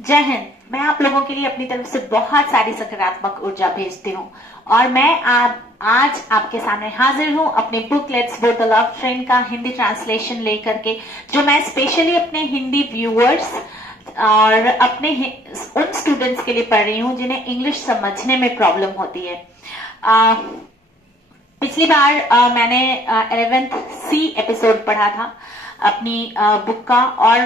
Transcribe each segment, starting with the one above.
जय हिंद। मैं आप लोगों के लिए अपनी तरफ से बहुत सारी सकारात्मक ऊर्जा भेजती हूँ और मैं आज आपके सामने हाजिर हूँ अपनी book let's both the love train का हिंदी ट्रांसलेशन लेकर के, जो मैं स्पेशली अपने हिंदी व्यूअर्स और अपने उन स्टूडेंट्स के लिए पढ़ रही हूँ जिन्हें इंग्लिश समझने में प्रॉब्लम होती है। पिछली बार मैंने 11th C एपिसोड पढ़ा था अपनी बुक का, और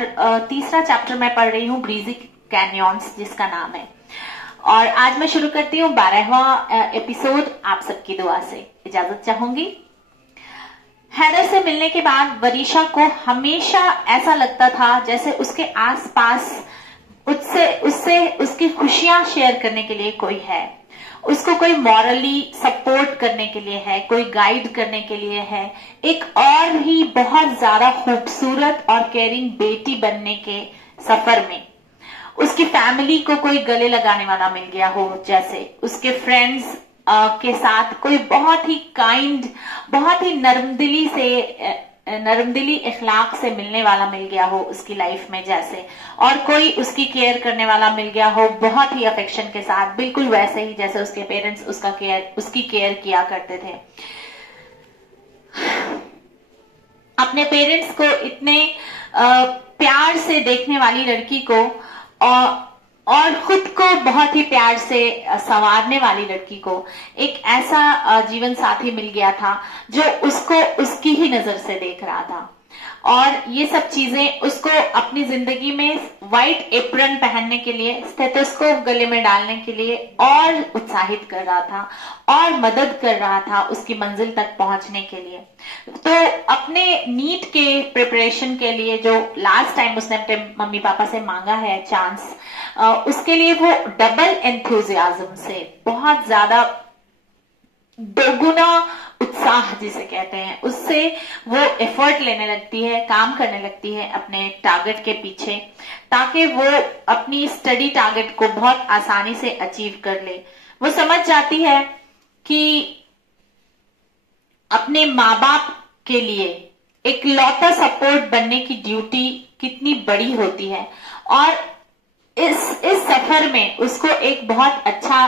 तीसरा चैप्टर मैं पढ़ रही हूँ ब्रीजी कैन्यॉन्स, जिसका नाम है। और आज मैं शुरू करती हूँ 12वां एपिसोड आप सबकी दुआ से। इजाजत चाहूंगी। हैदर से मिलने के बाद वरीशा को हमेशा ऐसा लगता था जैसे उसके आसपास उससे उसकी खुशियां शेयर करने के लिए कोई है, उसको कोई मॉरली सपोर्ट करने के लिए है, कोई गाइड करने के लिए है, एक और ही बहुत ज्यादा खूबसूरत और केयरिंग बेटी बनने के सफर में। उसकी फैमिली को कोई गले लगाने वाला मिल गया हो, जैसे उसके फ्रेंड्स के साथ कोई बहुत ही काइंड, बहुत ही नरमदिली इखलाक से मिलने वाला मिल गया हो उसकी लाइफ में, जैसे, और कोई उसकी केयर करने वाला मिल गया हो बहुत ही अफेक्शन के साथ, बिल्कुल वैसे ही जैसे उसके पेरेंट्स उसकी केयर किया करते थे। अपने पेरेंट्स को इतने प्यार से देखने वाली लड़की को और खुद को बहुत ही प्यार से संवारने वाली लड़की को एक ऐसा जीवन साथी मिल गया था जो उसको उसकी ही नजर से देख रहा था, और ये सब चीजें उसको अपनी जिंदगी में व्हाइट एप्रन पहनने के लिए, स्टेथोस्कोप गले में डालने के लिए और उत्साहित कर रहा था और मदद कर रहा था उसकी मंजिल तक पहुंचने के लिए। तो अपने नीट के प्रिपरेशन के लिए जो लास्ट टाइम उसने अपने मम्मी पापा से मांगा है चांस, उसके लिए वो डबल एंथुजियाज्म से, बहुत ज्यादा दोगुना उत्साह जिसे कहते हैं, उससे वो एफर्ट लेने लगती है, काम करने लगती है अपने टारगेट के पीछे, ताकि वो अपनी स्टडी टारगेट को बहुत आसानी से अचीव कर ले। वो समझ जाती है कि अपने माँ बाप के लिए एक लौता सपोर्ट बनने की ड्यूटी कितनी बड़ी होती है, और इस सफर में उसको एक बहुत अच्छा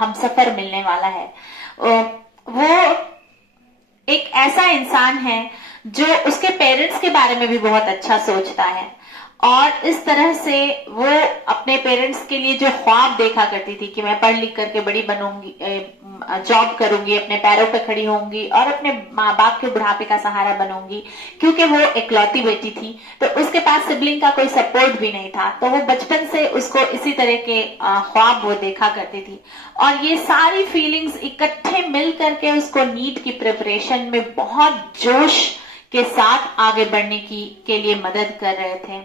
हमसफर मिलने वाला है। वो एक ऐसा इंसान है जो उसके पेरेंट्स के बारे में भी बहुत अच्छा सोचता है, और इस तरह से वो अपने पेरेंट्स के लिए जो ख्वाब देखा करती थी कि मैं पढ़ लिख करके बड़ी बनूंगी, जॉब करूंगी, अपने पैरों पे खड़ी होंगी और अपने माँ बाप के बुढ़ापे का सहारा बनूंगी, क्योंकि वो इकलौती बेटी थी तो उसके पास सिबलिंग का कोई सपोर्ट भी नहीं था, तो वो बचपन से उसको इसी तरह के ख्वाब वो देखा करती थी। और ये सारी फीलिंग्स इकट्ठे मिल करके उसको नीट की प्रिपरेशन में बहुत जोश के साथ आगे बढ़ने के लिए मदद कर रहे थे।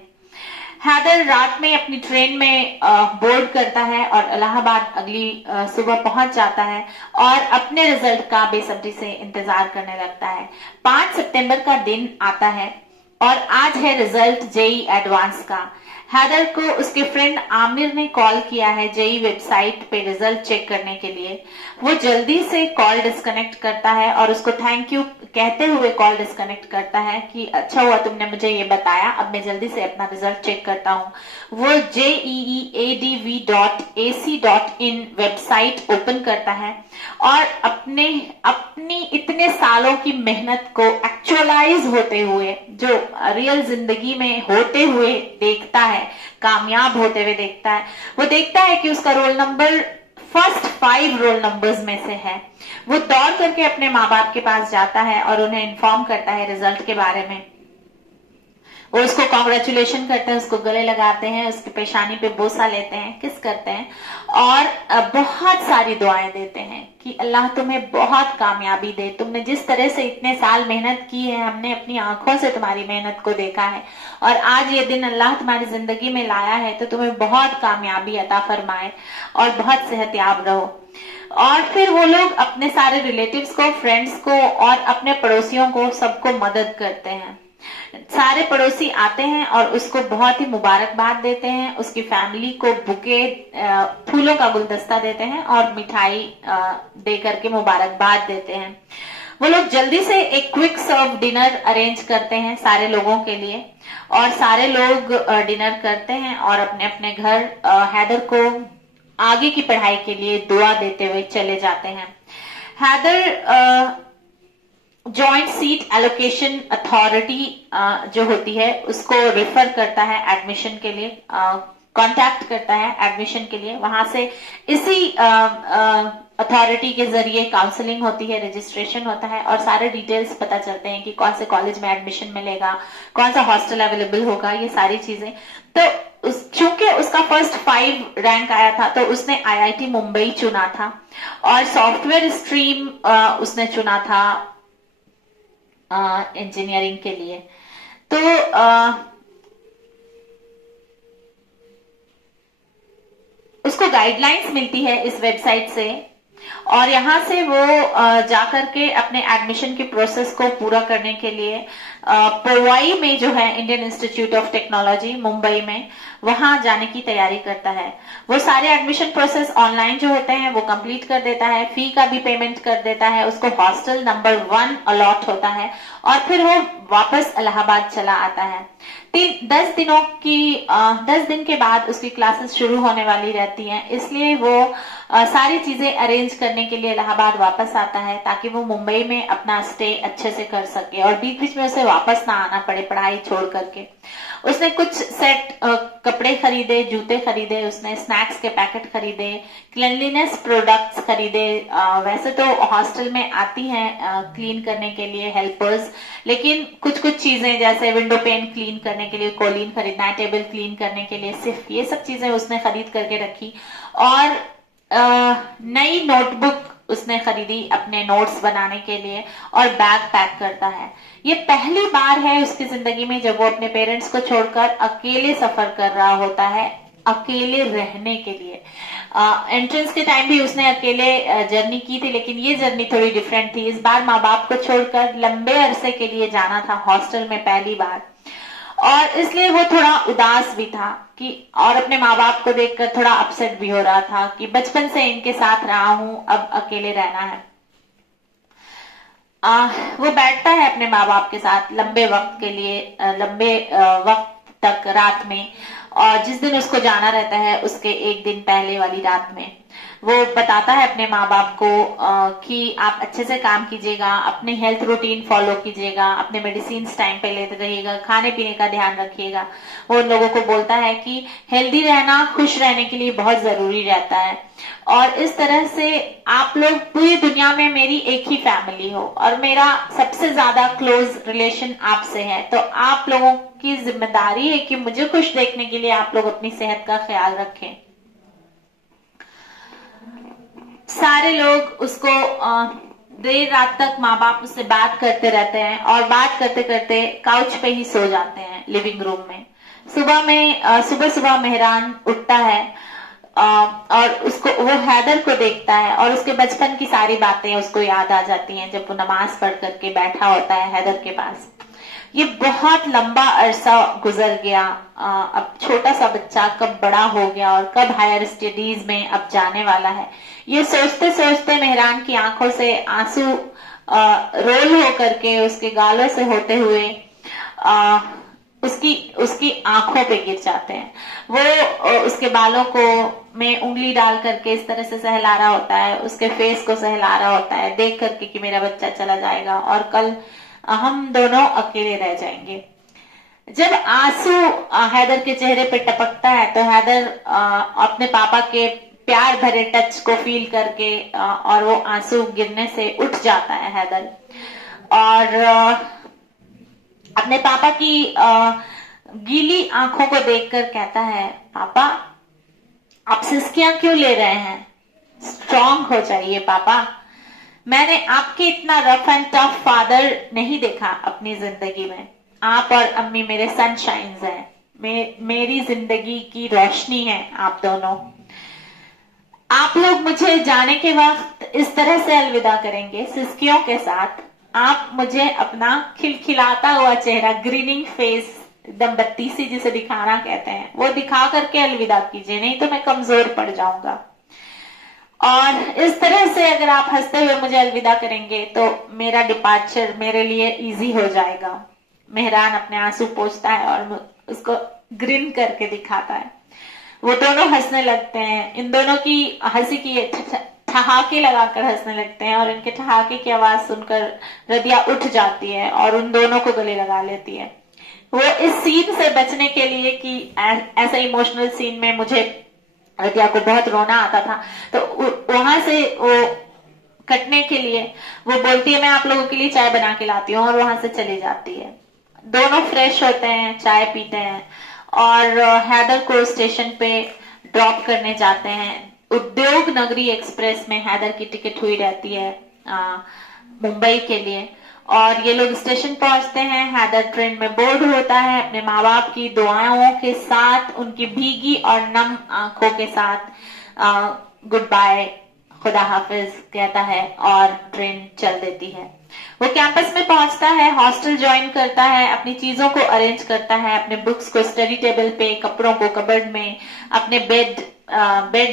हैदर रात में अपनी ट्रेन में बोर्ड करता है और इलाहाबाद अगली सुबह पहुंच जाता है और अपने रिजल्ट का बेसब्री से इंतजार करने लगता है। 5 सितंबर का दिन आता है और आज है रिजल्ट जेई एडवांस का। हैदर को उसके फ्रेंड आमिर ने कॉल किया है जेई वेबसाइट पे रिजल्ट चेक करने के लिए। वो जल्दी से कॉल डिस्कनेक्ट करता है और उसको थैंक यू कहते हुए कॉल डिस्कनेक्ट करता है कि अच्छा हुआ तुमने मुझे ये बताया, अब मैं जल्दी से अपना रिजल्ट चेक करता हूँ। वो jeeadv.ac.in वेबसाइट ओपन करता है और अपनी इतने सालों की मेहनत को एक्चुअलाइज होते हुए, जो रियल जिंदगी में होते हुए देखता है, कामयाब होते हुए देखता है। वो देखता है कि उसका roll number first 5 roll numbers में से है। वो दौड़ करके अपने माँ बाप के पास जाता है और उन्हें इन्फॉर्म करता है रिजल्ट के बारे में। वो उसको कॉन्ग्रेचुलेशन करते हैं, उसको गले लगाते हैं, उसकी पेशानी पे बोसा लेते हैं, किस करते हैं और बहुत सारी दुआएं देते हैं कि अल्लाह तुम्हें बहुत कामयाबी दे। तुमने जिस तरह से इतने साल मेहनत की है, हमने अपनी आंखों से तुम्हारी मेहनत को देखा है, और आज ये दिन अल्लाह तुम्हारी जिंदगी में लाया है, तो तुम्हें बहुत कामयाबी अता फरमाए और बहुत सेहतयाब रहो। और फिर वो लोग अपने सारे रिलेटिव्स को, फ्रेंड्स को और अपने पड़ोसियों को, सबको मदद करते हैं। सारे पड़ोसी आते हैं और उसको बहुत ही मुबारकबाद देते हैं, उसकी फैमिली को बुके, फूलों का गुलदस्ता देते हैं और मिठाई दे करके मुबारकबाद देते हैं। वो लोग जल्दी से एक क्विक सर्व डिनर अरेंज करते हैं सारे लोगों के लिए, और सारे लोग डिनर करते हैं और अपने अपने घर हैदर को आगे की पढ़ाई के लिए दुआ देते हुए चले जाते हैं। हैदर जॉइंट सीट एलोकेशन अथॉरिटी जो होती है उसको रेफर करता है एडमिशन के लिए, कांटेक्ट करता है एडमिशन के लिए। वहां से इसी अथॉरिटी के जरिए काउंसलिंग होती है, रजिस्ट्रेशन होता है और सारे डिटेल्स पता चलते हैं कि कौन से कॉलेज में एडमिशन मिलेगा, कौन सा हॉस्टल अवेलेबल होगा, ये सारी चीजें। तो चूंकि उसका फर्स्ट 5 रैंक आया था तो उसने आईआईटी मुंबई चुना था और सॉफ्टवेयर स्ट्रीम उसने चुना था इंजीनियरिंग के लिए। तो उसको गाइडलाइंस मिलती है इस वेबसाइट से और यहां से वो जाकर के अपने एडमिशन की प्रोसेस को पूरा करने के लिए पोवाई में जो है Indian institute of technology Mumbai में, वहां जाने की तैयारी करता है। वो सारे एडमिशन प्रोसेस ऑनलाइन जो होते हैं वो कंप्लीट कर देता है, फी का भी पेमेंट कर देता है, उसको हॉस्टल नंबर 1 अलॉट होता है और फिर वो वापस इलाहाबाद चला आता है। 10 दिन के बाद उसकी क्लासेस शुरू होने वाली रहती हैं, इसलिए वो सारी चीजें अरेंज करने के लिए इलाहाबाद वापस आता है ताकि वो मुंबई में अपना स्टे अच्छे से कर सके और बीच बीच में उसे वापस ना आना पड़े पढ़ाई छोड़ करके। उसने कुछ सेट कपड़े खरीदे, जूते खरीदे, उसने स्नैक्स के पैकेट खरीदे, क्लीनलीनेस प्रोडक्ट्स खरीदे। वैसे तो हॉस्टल में आती हैं क्लीन करने के लिए हेल्पर्स, लेकिन कुछ कुछ चीजें जैसे विंडो पेन क्लीन करने के लिए कोलिन खरीदना है, टेबल क्लीन करने के लिए सिर्फ, ये सब चीजें उसने खरीद करके रखी और नई नोटबुक उसने खरीदी अपने नोट्स बनाने के लिए और बैग पैक करता है। ये पहली बार है उसकी जिंदगी में जब वो अपने पेरेंट्स को छोड़कर अकेले सफर कर रहा होता है, अकेले रहने के लिए। एंट्रेंस के टाइम भी उसने अकेले जर्नी की थी, लेकिन ये जर्नी थोड़ी डिफरेंट थी। इस बार माँ बाप को छोड़कर लंबे अरसे के लिए जाना था हॉस्टल में पहली बार, और इसलिए वो थोड़ा उदास भी था कि, और अपने माँ बाप को देखकर थोड़ा अपसेट भी हो रहा था कि बचपन से इनके साथ रहा हूं, अब अकेले रहना है। वो बैठता है अपने माँ बाप के साथ लंबे वक्त के लिए, लंबे वक्त तक रात में, और जिस दिन उसको जाना रहता है उसके एक दिन पहले वाली रात में वो बताता है अपने माँ बाप को कि आप अच्छे से काम कीजिएगा, अपने हेल्थ रूटीन फॉलो कीजिएगा, अपने मेडिसिन टाइम पे लेते रहिएगा, खाने पीने का ध्यान रखिएगा। वो उन लोगों को बोलता है कि हेल्दी रहना खुश रहने के लिए बहुत जरूरी रहता है और इस तरह से आप लोग पूरी दुनिया में मेरी एक ही फैमिली हो और मेरा सबसे ज्यादा क्लोज रिलेशन आपसे है, तो आप लोगों की जिम्मेदारी है कि मुझे खुश देखने के लिए आप लोग अपनी सेहत का ख्याल रखें। सारे लोग उसको देर रात तक माँ बाप उससे बात करते रहते हैं और बात करते करते काउच पे ही सो जाते हैं लिविंग रूम में। सुबह सुबह मेहरान उठता है और उसको, वो हैदर को देखता है और उसके बचपन की सारी बातें उसको याद आ जाती हैं जब वो नमाज पढ़ करके बैठा होता है हैदर के पास। ये बहुत लंबा अरसा गुजर गया, अब छोटा सा बच्चा कब बड़ा हो गया और कब हायर स्टडीज में अब जाने वाला है, ये सोचते सोचते मेहरान की आंखों से आंसू रोल हो करके उसके गालों से होते हुए उसकी आंखों पे गिर जाते हैं। वो उसके बालों को में उंगली डाल करके इस तरह से सहला रहा होता है, उसके फेस को सहला रहा होता है देख करके कि मेरा बच्चा चला जाएगा और कल हम दोनों अकेले रह जाएंगे। जब आंसू हैदर के चेहरे पे टपकता है तो हैदर अपने पापा के प्यार भरे टच को फील करके और वो आंसू गिरने से उठ जाता है हैदर और अपने पापा की गीली आंखों को देखकर कहता है, पापा आप सिसकियां क्यों ले रहे हैं, स्ट्रांग हो जाइए पापा। मैंने आपके इतना रफ एंड टफ फादर नहीं देखा अपनी जिंदगी में। आप और अम्मी मेरे सनशाइन्स हैं, मेरी जिंदगी की रोशनी है आप दोनों। आप लोग मुझे जाने के वक्त इस तरह से अलविदा करेंगे सिसकियों के साथ। आप मुझे अपना खिलखिलाता हुआ चेहरा, ग्रीनिंग फेस, एकदम बत्ती सी जिसे दिखाना कहते हैं, वो दिखा करके अलविदा कीजिए, नहीं तो मैं कमजोर पड़ जाऊंगा। और इस तरह से अगर आप हंसते हुए मुझे अलविदा करेंगे तो मेरा डिपार्चर मेरे लिए इजी हो जाएगा। मेहरान अपने आंसू पोंछता है और उसको ग्रिन करके दिखाता है। वो दोनों हंसने लगते हैं। इन दोनों की हंसी की ठहाके लगाकर हंसने लगते हैं और इनके ठहाके की आवाज सुनकर रदिया उठ जाती है और उन दोनों को गले लगा लेती है। वो इस सीन से बचने के लिए कि ऐसा इमोशनल सीन में मुझे रदिया को बहुत रोना आता था, तो वहां से वो कटने के लिए वो बोलती है मैं आप लोगों के लिए चाय बना के लाती हूँ, और वहां से चली जाती है। दोनों फ्रेश होते हैं, चाय पीते हैं और हैदर को स्टेशन पे ड्रॉप करने जाते हैं। उद्योग नगरी एक्सप्रेस में हैदर की टिकट हुई रहती है मुंबई के लिए, और ये लोग स्टेशन पहुंचते हैं। हैदर ट्रेन में बोर्ड होता है, अपने माँ बाप की दुआओं के साथ, उनकी भीगी और नम आंखों के साथ गुड बाय, खुदा हाफिज कहता है और ट्रेन चल देती है। वो कैंपस में पहुंचता है, हॉस्टल ज्वाइन करता है, अपनी चीजों को अरेंज करता है, अपने बुक्स को स्टडी टेबल पे, कपड़ों को कबर्ड में, अपने बेड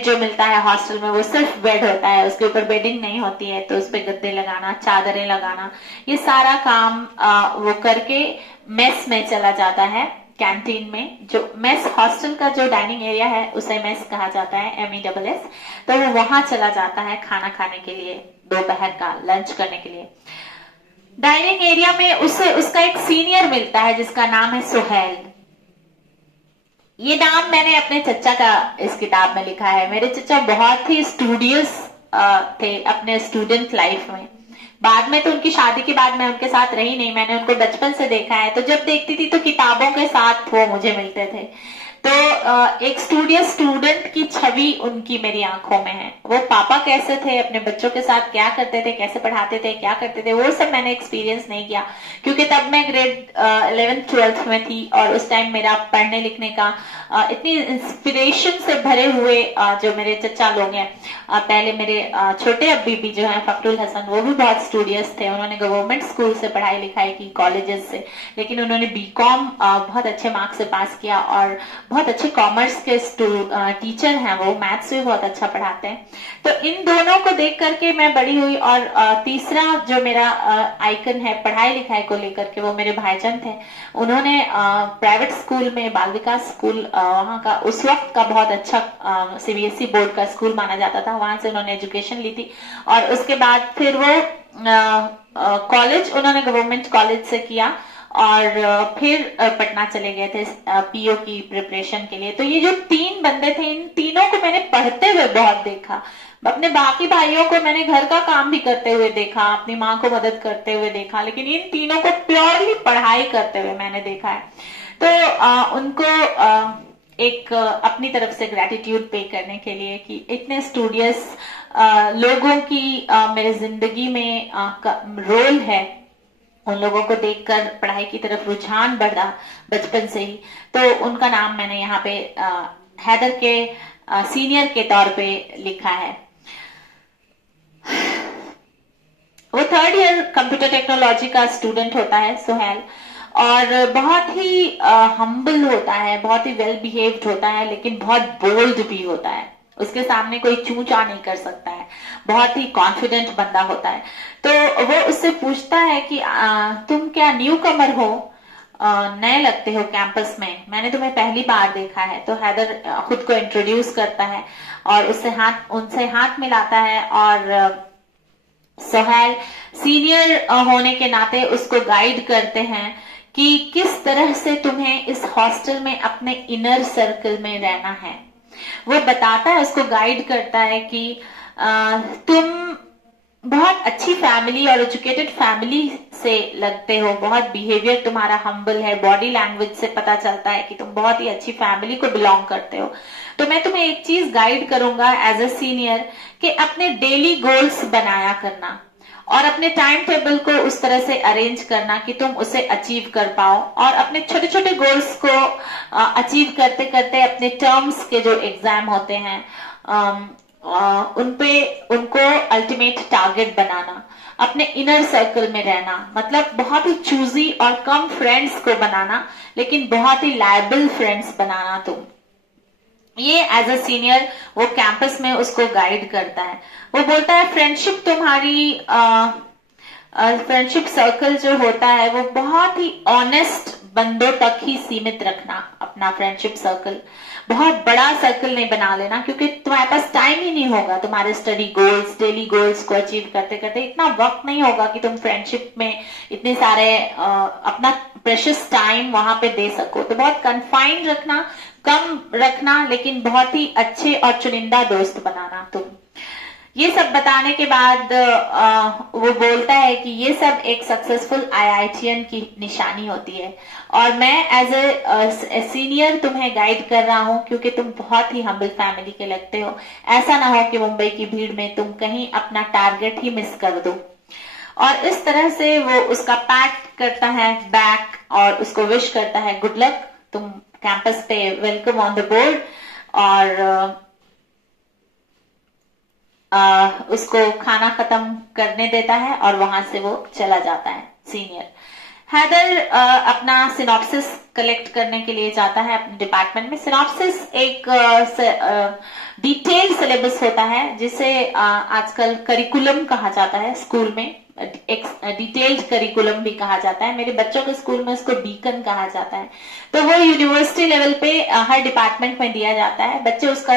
जो मिलता है हॉस्टल में वो सिर्फ बेड होता है, उसके ऊपर बेडिंग नहीं होती है, तो उस पे गद्दे लगाना, चादरें लगाना, ये सारा काम वो करके मेस में चला जाता है। कैंटीन में, जो मेस हॉस्टल का जो डाइनिंग एरिया है उसे मेस कहा जाता है, MESS, तो वो वहां चला जाता है खाना खाने के लिए, दोपहर का लंच करने के लिए। डाइनिंग एरिया में उसे उसका एक सीनियर मिलता है जिसका नाम है सुहेल। ये नाम मैंने अपने चचा का इस किताब में लिखा है। मेरे चचा बहुत ही स्टूडियस थे अपने स्टूडेंट लाइफ में। बाद में तो उनकी शादी के बाद मैं उनके साथ रही नहीं, मैंने उनको बचपन से देखा है, तो जब देखती थी तो किताबों के साथ वो मुझे मिलते थे। तो एक स्टूडियस स्टूडेंट की छवि उनकी मेरी आंखों में है। वो पापा कैसे थे, अपने बच्चों के साथ क्या करते थे, कैसे पढ़ाते थे, क्या करते थे, वो सब मैंने एक्सपीरियंस नहीं किया, क्योंकि तब मैं ग्रेड 11th 12th में थी और उस टाइम मेरा पढ़ने लिखने का इतनी इंस्पिरेशन से भरे हुए जो मेरे चचा लोग हैं, पहले मेरे छोटे अब्बी भी जो है फखरुल हसन, वो भी बहुत स्टूडियस थे। उन्होंने गवर्नमेंट स्कूल से पढ़ाई लिखाई की, कॉलेजेस से, लेकिन उन्होंने BCom बहुत अच्छे मार्क्स से पास किया और बहुत अच्छे कॉमर्स के टीचर हैं, वो मैथ्स भी बहुत अच्छा पढ़ाते हैं। तो इन दोनों को देख करके मैं बड़ी हुई। और तीसरा जो मेरा आइकन है पढ़ाई लिखाई को लेकर के, वो मेरे भाईजान थे। उन्होंने प्राइवेट स्कूल में, बाल विकास स्कूल वहां का उस वक्त का बहुत अच्छा CBSE बोर्ड का स्कूल माना जाता था, वहां से उन्होंने एजुकेशन ली थी। और उसके बाद फिर वो कॉलेज उन्होंने गवर्नमेंट कॉलेज से किया और फिर पटना चले गए थे PO की प्रिपरेशन के लिए। तो ये जो 3 बंदे थे, इन तीनों को मैंने पढ़ते हुए बहुत देखा। अपने बाकी भाइयों को मैंने घर का काम भी करते हुए देखा, अपनी माँ को मदद करते हुए देखा, लेकिन इन तीनों को प्योरली पढ़ाई करते हुए मैंने देखा है। तो उनको एक अपनी तरफ से ग्रेटिट्यूड पे करने के लिए कि इतने स्टूडियस लोगों की मेरे जिंदगी में रोल है, उन लोगों को देखकर पढ़ाई की तरफ रुझान बढ़ा बचपन से ही। तो उनका नाम मैंने यहाँ पे हैदर के सीनियर के तौर पे लिखा है। वो 3rd ईयर कंप्यूटर टेक्नोलॉजी का स्टूडेंट होता है सुहेल, और बहुत ही हम्बल होता है, बहुत ही वेल बिहेव्ड होता है, लेकिन बहुत बोल्ड भी होता है। उसके सामने कोई चूं चा नहीं कर सकता है, बहुत ही कॉन्फिडेंट बंदा होता है। तो वो उससे पूछता है कि तुम क्या न्यू कमर हो, नए लगते हो कैंपस में, मैंने तुम्हें पहली बार देखा है। तो हैदर खुद को इंट्रोड्यूस करता है और उनसे हाथ मिलाता है, और सुहेल सीनियर होने के नाते उसको गाइड करते हैं कि किस तरह से तुम्हें इस हॉस्टल में अपने इनर सर्कल में रहना है। वो बताता है, उसको गाइड करता है कि तुम बहुत अच्छी फैमिली और एजुकेटेड फैमिली से लगते हो, बहुत बिहेवियर तुम्हारा हम्बल है, बॉडी लैंग्वेज से पता चलता है कि तुम बहुत ही अच्छी फैमिली को बिलोंग करते हो। तो मैं तुम्हें एक चीज गाइड करूंगा एज अ सीनियर कि अपने डेली गोल्स बनाया करना और अपने टाइम टेबल को उस तरह से अरेंज करना कि तुम उसे अचीव कर पाओ, और अपने छोटे छोटे गोल्स को अचीव करते करते अपने टर्म्स के जो एग्जाम होते हैं उनको अल्टीमेट टारगेट बनाना, अपने इनर सर्कल में रहना, मतलब बहुत ही चूजी और कम फ्रेंड्स को बनाना, लेकिन बहुत ही लायबल फ्रेंड्स बनाना तुम। ये एज अ सीनियर वो कैंपस में उसको गाइड करता है। वो बोलता है फ्रेंडशिप तुम्हारी फ्रेंडशिप सर्कल जो होता है वो बहुत ही ऑनेस्ट बंदों तक ही सीमित रखना अपना फ्रेंडशिप सर्कल। बहुत बड़ा सर्कल नहीं बना लेना, क्योंकि तुम्हारे पास टाइम ही नहीं होगा तुम्हारे स्टडी गोल्स, डेली गोल्स को अचीव करते करते। इतना वक्त नहीं होगा कि तुम फ्रेंडशिप में इतने सारे अपना प्रेशियस टाइम वहां पे दे सको। तो बहुत कन्फाइंड रखना, कम रखना, लेकिन बहुत ही अच्छे और चुनिंदा दोस्त बनाना तुम। ये सब बताने के बाद वो बोलता है कि ये सब एक सक्सेसफुल IITian की निशानी होती है, और मैं एज ए सीनियर तुम्हें गाइड कर रहा हूं क्योंकि तुम बहुत ही हम्बल फैमिली के लगते हो। ऐसा ना हो कि मुंबई की भीड़ में तुम कहीं अपना टारगेट ही मिस कर दो। और इस तरह से वो उसका पैट करता है बैक और उसको विश करता है गुड लक, तुम कैंपस पे वेलकम ऑन द बोर्ड। और उसको खाना खत्म करने देता है और वहां से वो चला जाता है सीनियर। हैदर अपना सिनॉप्सिस कलेक्ट करने के लिए जाता है अपने डिपार्टमेंट में। सिनॉप्सिस एक डिटेल सिलेबस होता है जिसे आजकल करिकुलम कहा जाता है स्कूल में। एक डिटेल्ड करिकुलम भी कहा जाता है। मेरे बच्चों के स्कूल में उसको बीकन कहा जाता है। तो वो यूनिवर्सिटी लेवल पे हर डिपार्टमेंट में दिया जाता है। बच्चे उसका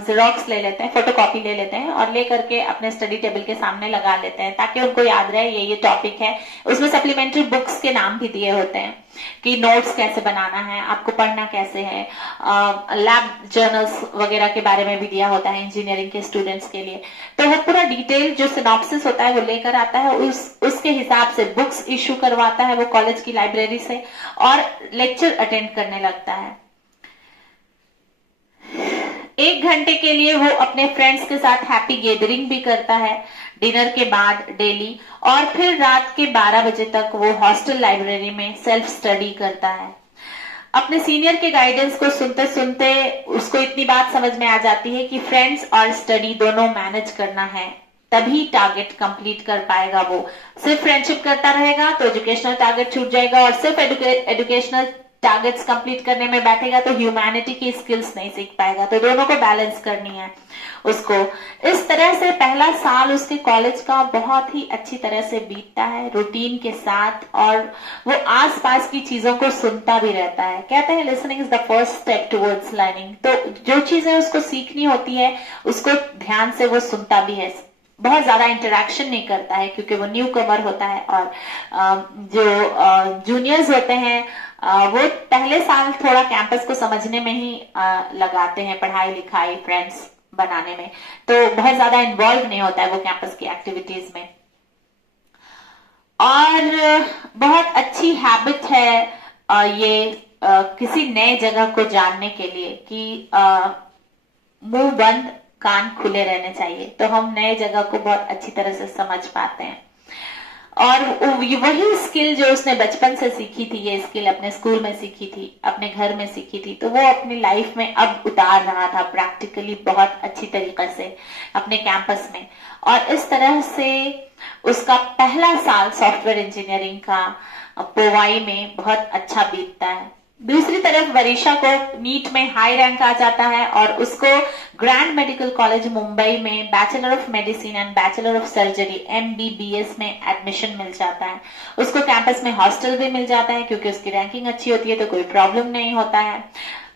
जेरोक्स ले लेते हैं, फोटोकॉपी ले लेते हैं और ले करके अपने स्टडी टेबल के सामने लगा लेते हैं ताकि उनको याद रहे ये टॉपिक है। उसमें सप्लीमेंट्री बुक्स के नाम भी दिए होते हैं कि नोट्स कैसे बनाना है, आपको पढ़ना कैसे है। लैब जर्नल्स वगैरह के बारे में भी दिया होता है इंजीनियरिंग के स्टूडेंट्स के लिए। तो वो पूरा डिटेल जो सिनॉप्सिस होता है वो लेकर आता है, उसके हिसाब से बुक्स इश्यू करवाता है वो कॉलेज की लाइब्रेरी से और लेक्चर अटेंड करने लगता है। 1 घंटे के लिए वो अपने फ्रेंड्स के साथ हैप्पी गैदरिंग भी करता है डिनर के बाद डेली, और फिर रात के 12 बजे तक वो हॉस्टल लाइब्रेरी में सेल्फ स्टडी करता है। अपने सीनियर के गाइडेंस को सुनते सुनते उसको इतनी बात समझ में आ जाती है कि फ्रेंड्स और स्टडी दोनों मैनेज करना है, तभी टारगेट कंप्लीट कर पाएगा। वो सिर्फ फ्रेंडशिप करता रहेगा तो एजुकेशनल टारगेट छूट जाएगा, और सिर्फ एजुकेशनल टारगेट्स कंप्लीट करने में बैठेगा तो ह्यूमैनिटी की स्किल्स नहीं सीख पाएगा। तो दोनों को बैलेंस करनी है उसको। इस तरह से पहला साल उसके कॉलेज का बहुत ही अच्छी तरह से बीतता है रूटीन के साथ, और वो आसपास की चीजों को सुनता भी रहता है। कहते हैं listening is the first step towards learning. तो जो चीजें उसको सीखनी होती है उसको ध्यान से वो सुनता भी है। बहुत ज्यादा इंटरेक्शन नहीं करता है क्योंकि वो न्यू कमर होता है, और जो जूनियर्स होते हैं वो पहले साल थोड़ा कैंपस को समझने में ही लगाते हैं, पढ़ाई लिखाई फ्रेंड्स बनाने में। तो बहुत ज्यादा इन्वॉल्व नहीं होता है वो कैंपस की एक्टिविटीज में। और बहुत अच्छी हैबिट है ये किसी नए जगह को जानने के लिए कि मुंह बंद कान खुले रहने चाहिए, तो हम नए जगह को बहुत अच्छी तरह से समझ पाते हैं। और वही स्किल जो उसने बचपन से सीखी थी, ये स्किल अपने स्कूल में सीखी थी, अपने घर में सीखी थी, तो वो अपनी लाइफ में अब उतार रहा था प्रैक्टिकली बहुत अच्छी तरीके से अपने कैंपस में। और इस तरह से उसका पहला साल सॉफ्टवेयर इंजीनियरिंग का पोवाई में बहुत अच्छा बीतता है। दूसरी तरफ वरीशा को नीट में हाई रैंक आ जाता है और उसको ग्रैंड मेडिकल कॉलेज मुंबई में bachelor of medicine and bachelor of surgery MBBS में एडमिशन मिल जाता है। उसको कैंपस में हॉस्टल भी मिल जाता है क्योंकि उसकी रैंकिंग अच्छी होती है तो कोई प्रॉब्लम नहीं होता है।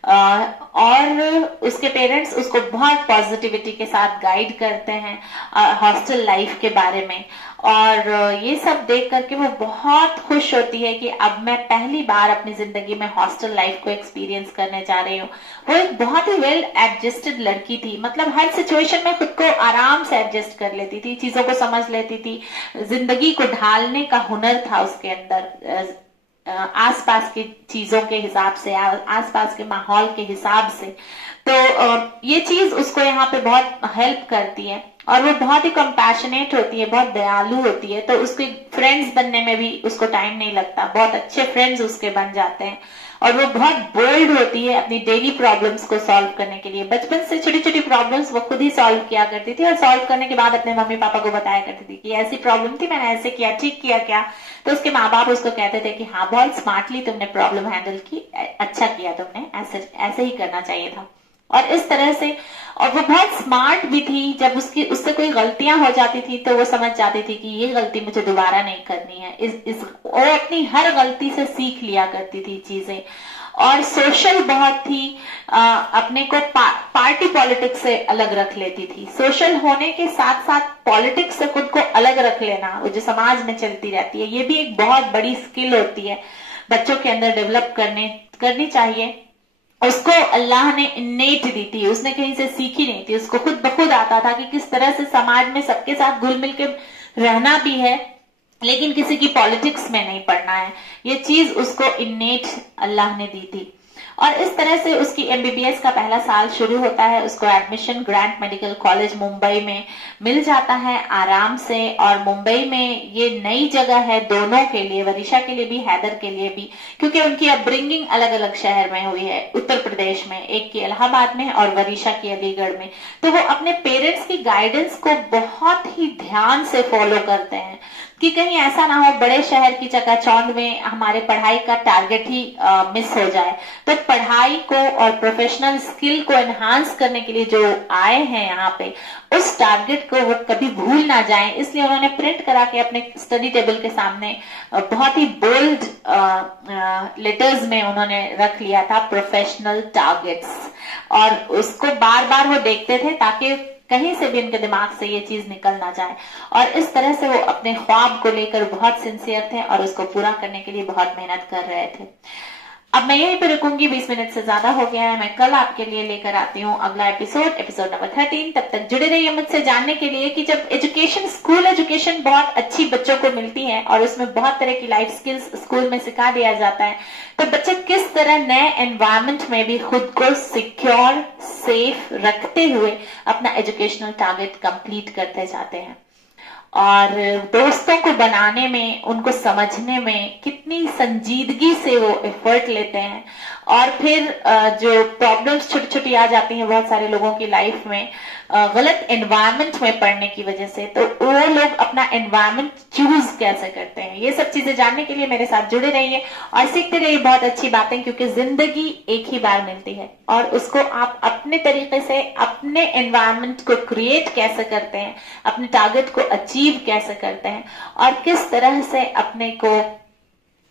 और उसके पेरेंट्स उसको बहुत पॉजिटिविटी के साथ गाइड करते हैं हॉस्टल लाइफ के बारे में। और ये सब देख करके वो बहुत खुश होती है कि अब मैं पहली बार अपनी जिंदगी में हॉस्टल लाइफ को एक्सपीरियंस करने जा रही हूँ। वो एक बहुत ही वेल एडजस्टेड लड़की थी, मतलब हर सिचुएशन में खुद को आराम से एडजस्ट कर लेती थी, चीजों को समझ लेती थी, जिंदगी को ढालने का हुनर था उसके अंदर आसपास की चीजों के हिसाब से, आसपास के माहौल के हिसाब से। तो ये चीज उसको यहाँ पे बहुत हेल्प करती है। और वो बहुत ही कंपैशनेट होती है, बहुत दयालु होती है, तो उसके फ्रेंड्स बनने में भी उसको टाइम नहीं लगता, बहुत अच्छे फ्रेंड्स उसके बन जाते हैं। और वो बहुत बोल्ड होती है अपनी डेली प्रॉब्लम्स को सॉल्व करने के लिए। बचपन से छोटी छोटी प्रॉब्लम्स वो खुद ही सॉल्व किया करती थी और सॉल्व करने के बाद अपने मम्मी पापा को बताया करती थी कि ऐसी प्रॉब्लम थी, मैंने ऐसे किया, ठीक किया क्या। तो उसके माँ बाप उसको कहते थे कि हाँ बहुत स्मार्टली तुमने प्रॉब्लम हैंडल की, अच्छा किया तुमने, ऐसे ही करना चाहिए था। और इस तरह से, और वो बहुत स्मार्ट भी थी। जब उससे कोई गलतियां हो जाती थी तो वो समझ जाती थी कि ये गलती मुझे दोबारा नहीं करनी है। वो अपनी हर गलती से सीख लिया करती थी चीजें। और सोशल बहुत थी, अपने को पार्टी पॉलिटिक्स से अलग रख लेती थी। सोशल होने के साथ साथ पॉलिटिक्स से खुद को अलग रख लेना, वो जो समाज में चलती रहती है, ये भी एक बहुत बड़ी स्किल होती है, बच्चों के अंदर डेवलप करनी चाहिए। उसको अल्लाह ने इन्नेट दी थी, उसने कहीं से सीखी नहीं थी, उसको खुद ब खुद आता था कि किस तरह से समाज में सबके साथ घुल मिल के रहना भी है, लेकिन किसी की पॉलिटिक्स में नहीं पड़ना है। ये चीज उसको इन्नेट अल्लाह ने दी थी। और इस तरह से उसकी एमबीबीएस का पहला साल शुरू होता है। उसको admission Grand medical college Mumbai में मिल जाता है आराम से। और मुंबई में ये नई जगह है दोनों के लिए, वरीशा के लिए भी, हैदर के लिए भी, क्योंकि उनकी अपब्रिंगिंग अलग अलग शहर में हुई है, उत्तर प्रदेश में, एक की इलाहाबाद में और वरीशा की अलीगढ़ में। तो वो अपने पेरेंट्स की गाइडेंस को बहुत ही ध्यान से फॉलो करते हैं कि कहीं ऐसा ना हो बड़े शहर की चकाचौंध में हमारे पढ़ाई का टारगेट ही मिस हो जाए। तो पढ़ाई को और प्रोफेशनल स्किल को एनहांस करने के लिए जो आए हैं यहाँ पे, उस टारगेट को वो कभी भूल ना जाएं, इसलिए उन्होंने प्रिंट करा के अपने स्टडी टेबल के सामने बहुत ही बोल्ड लेटर्स में उन्होंने रख लिया था प्रोफेशनल टारगेट्स। और उसको बार बार वो देखते थे ताकि कहीं से भी उनके दिमाग से ये चीज निकल ना जाए। और इस तरह से वो अपने ख्वाब को लेकर बहुत सिंसियर थे और उसको पूरा करने के लिए बहुत मेहनत कर रहे थे। अब मैं यहीं पे रुकूंगी, 20 मिनट से ज्यादा हो गया है। मैं कल आपके लिए लेकर आती हूँ अगला एपिसोड नंबर 13। तब तक जुड़े रहिए मुझसे जानने के लिए कि जब एजुकेशन, स्कूल एजुकेशन बहुत अच्छी बच्चों को मिलती है और उसमें बहुत तरह की लाइफ स्किल्स स्कूल में सिखा दिया जाता है, तो बच्चे किस तरह नए एनवायरमेंट में भी खुद को सिक्योर, सेफ रखते हुए अपना एजुकेशनल टारगेट कंप्लीट करते जाते हैं। और दोस्तों को बनाने में, उनको समझने में कितनी संजीदगी से वो एफर्ट लेते हैं। और फिर जो प्रॉब्लम्स छोटी छोटी आ जाती हैं बहुत सारे लोगों की लाइफ में गलत एनवायरनमेंट में पढ़ने की वजह से, तो वो लोग अपना एनवायरनमेंट चूज कैसे करते हैं, ये सब चीजें जानने के लिए मेरे साथ जुड़े रहिए और सीखते रहिए बहुत अच्छी बातें, क्योंकि जिंदगी एक ही बार मिलती है और उसको आप अपने तरीके से अपने एनवायरनमेंट को क्रिएट कैसे करते हैं, अपने टारगेट को अचीव कैसे करते हैं और किस तरह से अपने को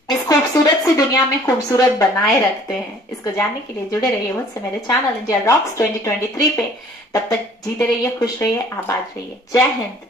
इस खूबसूरत सी दुनिया में खूबसूरत बनाए रखते हैं, इसको जानने के लिए जुड़े रहिए मुझसे मेरे चैनल इंडिया रॉक्स 2023 पे। तब तक जीते रहिए, खुश रहिए, आबाद रहिए। जय हिंद।